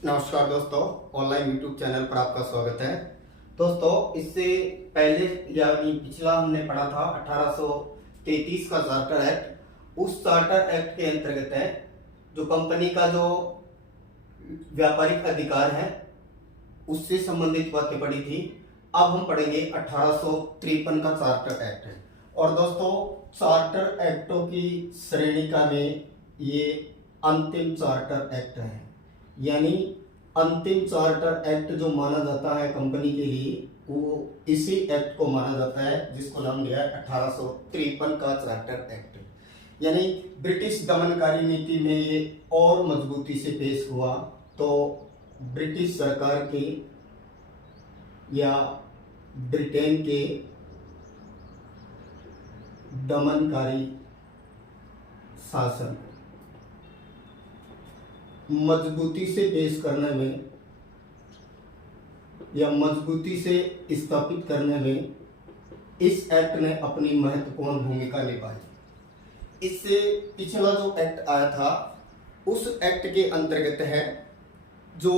नमस्कार दोस्तों, online YouTube channel पर आपका स्वागत है। दोस्तों, इससे पहले यानी पिछला हमने पढ़ा था 1833 का चार्टर एक्ट। उस चार्टर एक्ट के अंतर्गत है जो कंपनी का जो व्यापारिक अधिकार है उससे संबंधित बातें पढ़ी थी। अब हम पढ़ेंगे 1853 का चार्टर एक्ट है। और दोस्तों, चार्टर एक्टों की श्रेणिका में ये अंतिम चार्टर एक्ट है, यानी अंतिम चार्टर एक्ट जो माना जाता है कंपनी के लिए, वो इसी एक्ट को माना जाता है जिसको नाम दिया है 1853 का चार्टर एक्ट। यानी ब्रिटिश दमनकारी नीति में ये और मजबूती से पेश हुआ। तो ब्रिटिश सरकार के या ब्रिटेन के दमनकारी शासन मजबूती से पेश करने में या मजबूती से स्थापित करने में इस एक्ट ने अपनी महत्वपूर्ण भूमिका निभाई। इससे पिछला जो एक्ट आया था उस एक्ट के अंतर्गत है जो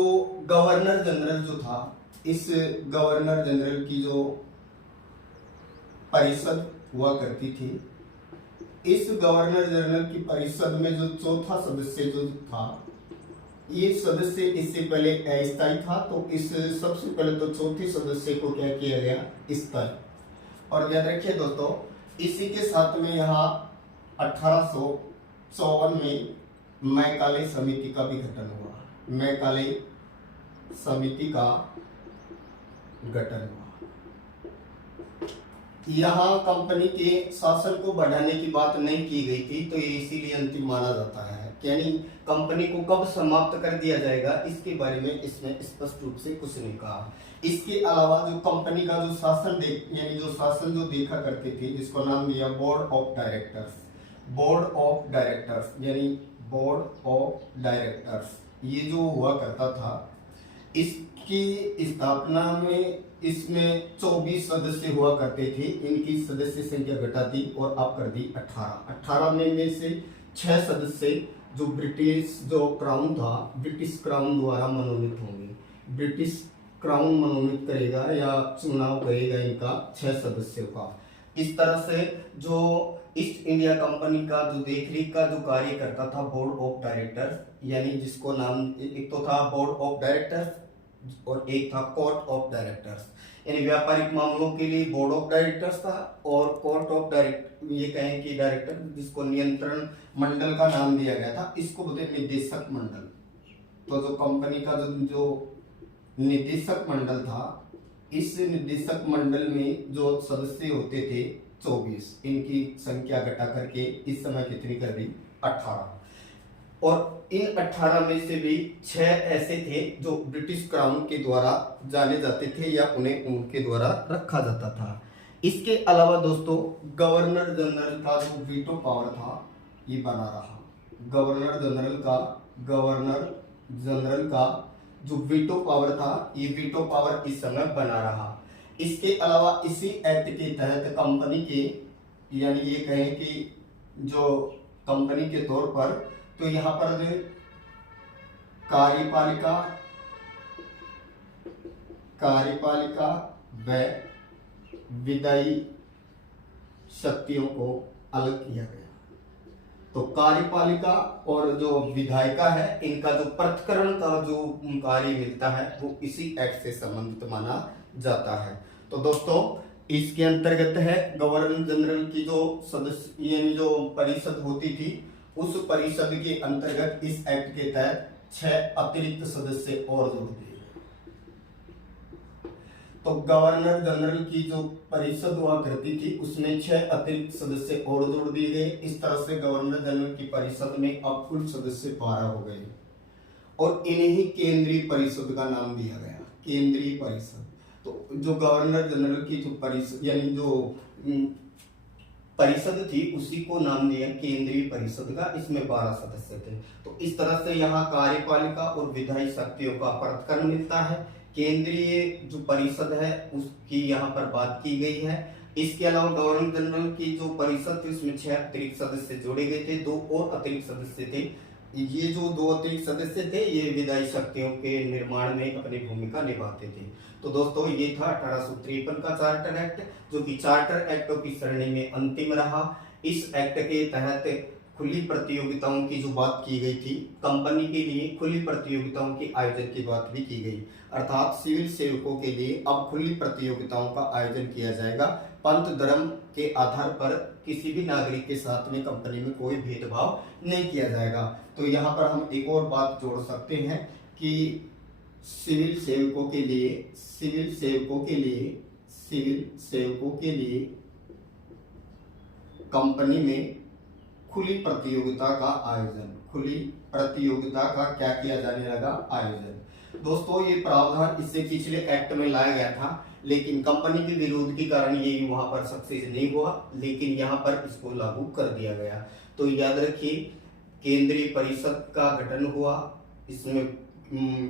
गवर्नर जनरल जो था, इस गवर्नर जनरल की जो परिषद हुआ करती थी, इस गवर्नर जनरल की परिषद में जो चौथा सदस्य जो था, ये सदस्य इससे पहले अस्थायी था। तो इस सबसे पहले तो चौथे सदस्य को क्या किया गया, स्थायी। और याद रखिए दोस्तों, इसी के साथ में यहाँ 1854 में मैकाले समिति का भी गठन हुआ। मैकाले समिति का गठन हुआ। यहाँ कंपनी के शासन को बढ़ाने की बात नहीं की गई थी, तो ये इसीलिए अंतिम माना जाता है। यानी कंपनी को कब समाप्त कर दिया जाएगा इसके बारे में इसमें स्पष्ट रूप से कुछ नहीं कहा। इसके अलावा जो कंपनी का जो शासन यानी जो शासन जो देखा करते थे, जिसको नाम दिया board of directors. Board of directors यानी बोर्ड ऑफ डायरेक्टर्स, ये जो हुआ करता था, इसकी स्थापना में इसमें 24 सदस्य हुआ करते थे। इनकी सदस्य संख्या घटा दी और अब कर दी 18 में से 6 सदस्य जो ब्रिटिश जो क्राउन था, ब्रिटिश क्राउन द्वारा मनोनीत होंगे। ब्रिटिश क्राउन मनोनीत करेगा या चुनाव करेगा इनका 6 सदस्यों का। इस तरह से जो ईस्ट इंडिया कंपनी का जो देखरेख का जो कार्य करता था बोर्ड ऑफ डायरेक्टर्स, यानी जिसको नाम एक तो था बोर्ड ऑफ डायरेक्टर्स और एक था कोर्ट ऑफ डायरेक्टर्स। यानी व्यापारिक मामलों के लिए बोर्ड ऑफ डायरेक्टर्स था और कोर्ट ऑफ डायरेक्टर, ये कहें कि डायरेक्टर, जिसको नियंत्रण मंडल का नाम दिया गया था, इसको बोलते निदेशक मंडल। तो जो कंपनी का जो निदेशक मंडल था, इस निदेशक मंडल में जो सदस्य होते थे 24, इनकी संख्या घटा करके इस समय कितनी कर दी, 18। और इन 18 में से भी 6 ऐसे थे जो ब्रिटिश क्राउन के द्वारा जाने जाते थे या उन्हें उनके द्वारा रखा जाता था। इसके अलावा दोस्तों, गवर्नर जनरल का जो वीटो पावर था ये बना रहा। गवर्नर जनरल का जो वीटो पावर था, ये वीटो पावर इस समय बना रहा। इसके अलावा इसी एक्ट के तहत कंपनी के, यानी ये कहें कि जो कंपनी के तौर पर, तो यहाँ पर कार्यपालिका व विधायी शक्तियों को अलग किया गया। तो कार्यपालिका और जो विधायिका है, इनका जो पृथक्करण का जो कार्य मिलता है वो इसी एक्ट से संबंधित माना जाता है। तो दोस्तों, इसके अंतर्गत है गवर्नर जनरल की जो सदस्य यानी जो परिषद होती थी, उस परिषद के अंतर्गत इस एक्ट के तहत 6 अतिरिक्त सदस्य और जोड़ दिए। तो गवर्नर जनरल की जो परिषद हुआ करती थी उसमें 6 अतिरिक्त सदस्य और जोड़ दिए गए। इस तरह से गवर्नर जनरल की परिषद में अब कुल सदस्य 12 हो गए और इन्हीं केंद्रीय परिषद का नाम दिया गया, केंद्रीय परिषद। तो जो गवर्नर जनरल की जो परिषद यानी जो परिषद थी उसी को नाम दिया केंद्रीय परिषद का। इसमें 12 सदस्य थे। तो इस तरह से यहाँ कार्यपालिका और विधायी शक्तियों का पृथक्करण मिलता है। केंद्रीय जो परिषद है उसकी यहाँ पर बात की गई है। इसके अलावा गवर्नर जनरल की जो परिषद थी उसमें 6 अतिरिक्त सदस्य जोड़े गए थे, 2 और अतिरिक्त सदस्य थे ये जो दो अतिरिक्त सदस्य थे ये विधायी शक्तियों के निर्माण में अपनी भूमिका निभाते थे। तो दोस्तों ये था 1853 का चार्टर एक्ट, जो कि चार्टर एक्टों की श्रेणी में अंतिम रहा। इस एक्ट के तहत खुली प्रतियोगिताओं की जो बात की गई थी, कंपनी के लिए खुली प्रतियोगिताओं के आयोजन की बात भी की गई, अर्थात सिविल सेवकों के लिए अब खुली प्रतियोगिताओं का आयोजन किया जाएगा। पंथ धर्म के आधार पर किसी भी नागरिक के साथ में कंपनी में कोई भेदभाव नहीं किया जाएगा। तो यहाँ पर हम एक और बात जोड़ सकते हैं कि सिविल सेवकों के लिए कंपनी में खुली प्रतियोगिता का क्या किया जाने लगा, आयोजन। दोस्तों ये प्रावधान इससे पिछले एक्ट में लाया गया था, लेकिन कंपनी के विरोध के कारण ये वहां पर सक्सेस नहीं हुआ, लेकिन यहाँ पर इसको लागू कर दिया गया। तो याद रखिए केंद्रीय परिषद का गठन हुआ, इसमें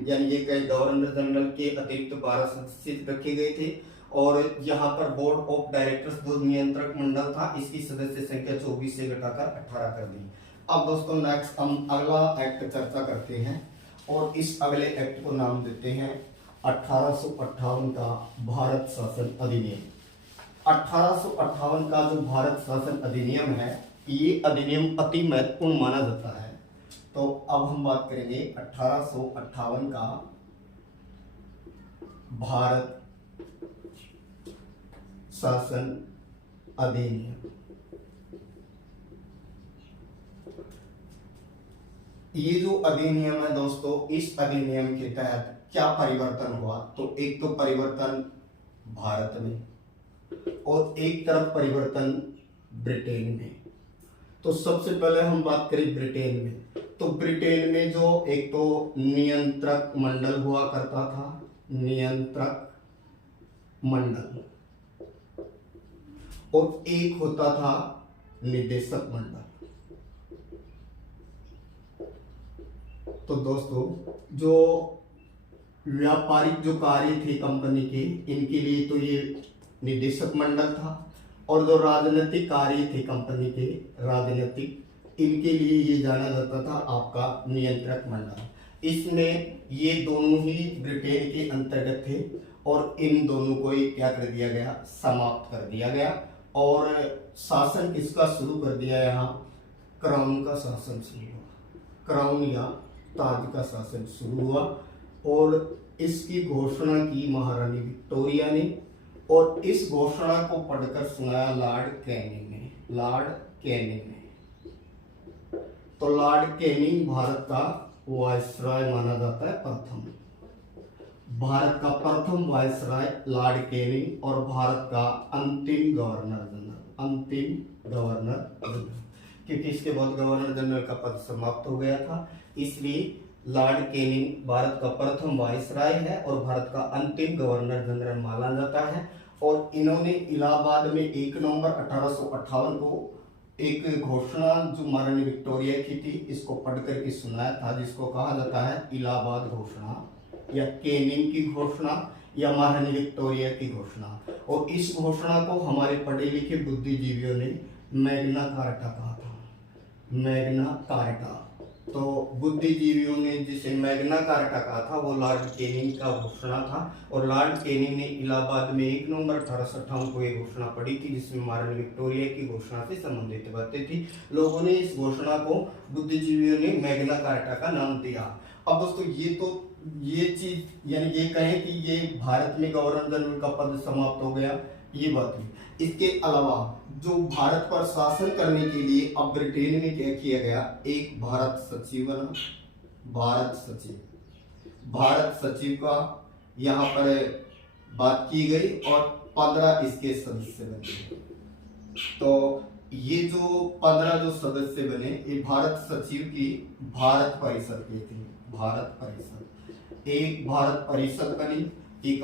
यानी ये कई गवर्नर जनरल के अतिरिक्त 12 सदस्य रखे गए थे, और यहाँ पर बोर्ड ऑफ डायरेक्टर्स जो नियंत्रक मंडल था इसकी सदस्य संख्या 24 से घटाकर 18 कर दी। अब दोस्तों नेक्स्ट हम अगला एक्ट चर्चा करते हैं, और इस अगले एक्ट को नाम देते हैं 1858 का भारत शासन अधिनियम। 1858 का जो भारत शासन अधिनियम है, ये अधिनियम अति महत्वपूर्ण माना जाता है। तो अब हम बात करेंगे 1858 का भारत शासन अधिनियम। ये जो अधिनियम है दोस्तों, इस अधिनियम के तहत क्या परिवर्तन हुआ? तो एक तो परिवर्तन भारत में और एक तरफ परिवर्तन ब्रिटेन में। तो सबसे पहले हम बात करें ब्रिटेन में, तो ब्रिटेन में जो एक तो नियंत्रक मंडल हुआ करता था, नियंत्रक मंडल, और एक होता था निदेशक मंडल। तो दोस्तों जो व्यापारिक जो कार्य थे कंपनी के, इनके लिए तो ये निदेशक मंडल था, और जो राजनीतिक कार्य थे कंपनी के राजनीतिक, इनके लिए ये जाना जाता था आपका नियंत्रक मंडल। इसमें ये दोनों ही ब्रिटेन के अंतर्गत थे, और इन दोनों को क्या कर दिया गया, समाप्त कर दिया गया। और शासन किसका शुरू कर दिया, यहाँ क्राउन का शासन शुरू हुआ, क्राउन या ताज का शासन शुरू हुआ, और इसकी घोषणा की महारानी विक्टोरिया ने, और इस घोषणा को पढ़कर सुनाया लॉर्ड कैनिंग ने, लॉर्ड कैनिंग ने। तो लॉर्ड कैनिंग भारत का वायसराय माना जाता है, प्रथम भारत का प्रथम वायसराय लॉर्ड कैनिंग, और भारत का अंतिम गवर्नर जनरल, क्योंकि इसके बाद गवर्नर जनरल का पद समाप्त हो गया था, इसलिए लॉर्ड कैनिंग भारत का प्रथम वायसराय है और भारत का अंतिम गवर्नर जनरल माना जाता है। और इन्होंने इलाहाबाद में 1 नवंबर 1858 को एक घोषणा जो महारानी विक्टोरिया की थी, इसको पढ़ करके सुनाया था, जिसको कहा जाता है इलाहाबाद घोषणा, या कैनिंग की घोषणा, या महारानी विक्टोरिया की घोषणा। और इस घोषणा को हमारे पढ़े लिखे बुद्धिजीवियों ने मैग्ना कार्टा कहा था, मैग्ना कार्टा। तो बुद्धिजीवियों ने जिसे मैग्ना कार्टा कहा था वो लॉर्ड कैनिंग का घोषणा था, और लॉर्ड कैनिंग ने इलाहाबाद में 1 नवंबर 1858 को एक घोषणा पढ़ी थी, जिसमें महारानी विक्टोरिया की घोषणा से संबंधित बातें थी। लोगों ने इस घोषणा को, बुद्धिजीवियों ने मैग्ना कार्टा का नाम दिया। अब दोस्तों ये चीज यानी ये कहें कि ये भारत में गवर्नर जनरल का पद समाप्त हो गया, ये बात है। इसके अलावा जो भारत पर शासन करने के लिए अब ब्रिटेन में क्या किया गया, एक भारत सचिव बना, भारत सचिव का यहाँ पर बात की गई, और 15 इसके सदस्य बने। तो ये जो 15 जो सदस्य बने, ये भारत सचिव की भारत परिषद के थे, भारत परिषद, एक भारत परिषद बनी, ये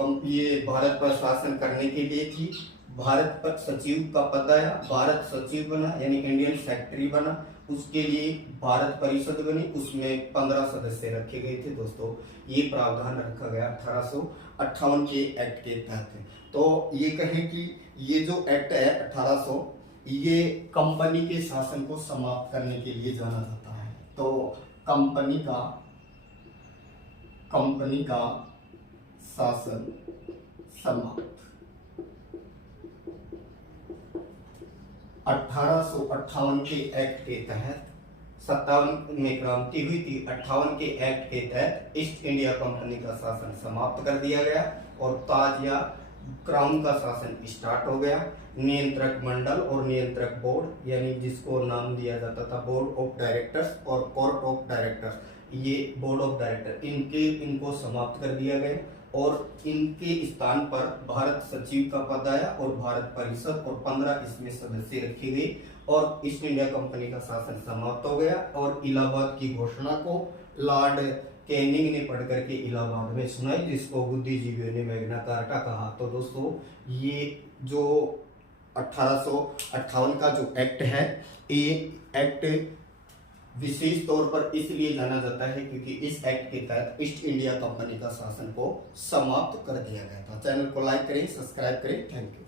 भारत पर शासन करने के लिए थी। भारत पर सचिव का पद आया, भारत सचिव बना यानी इंडियन सेक्रेटरी बना, उसके लिए भारत परिषद बनी, उसमें 15 सदस्य रखे गए थे। दोस्तों ये प्रावधान रखा गया 1858 के एक्ट के तहत। तो ये कहें कि ये जो एक्ट है 1800, ये कंपनी के शासन को समाप्त करने के लिए जाना जाता है। तो कंपनी का शासन समाप्त। 1858 के एक्ट के तहत 57 में क्रांति हुई थी, 58 के एक्ट के तहत ईस्ट इंडिया कंपनी का शासन समाप्त कर दिया गया और ताज या क्राउन का शासन स्टार्ट हो गया। नियंत्रक मंडल और नियंत्रक बोर्ड, यानी जिसको नाम दिया जाता था बोर्ड ऑफ डायरेक्टर्स और कोर्ट ऑफ डायरेक्टर्स, ये बोर्ड ऑफ डायरेक्टर इनको समाप्त कर दिया गया और इनके स्थान पर भारत सचिव का पद आया और भारत परिषद और 15 इसमें सदस्य रखे गए और ईस्ट इंडिया कंपनी का शासन समाप्त हो गया। और इलाहाबाद की घोषणा को लॉर्ड कैनिंग ने पढ़ करके इलाहाबाद में सुनाई, जिसको बुद्धिजीवियों ने मैग्ना कार्टा कहा। तो दोस्तों ये जो 1858 का जो एक्ट है, ये एक्ट विशेष तौर पर इसलिए जाना जाता है क्योंकि इस एक्ट के तहत ईस्ट इंडिया कंपनी का शासन को समाप्त कर दिया गया था। चैनल को लाइक करें, सब्सक्राइब करें। Thank you.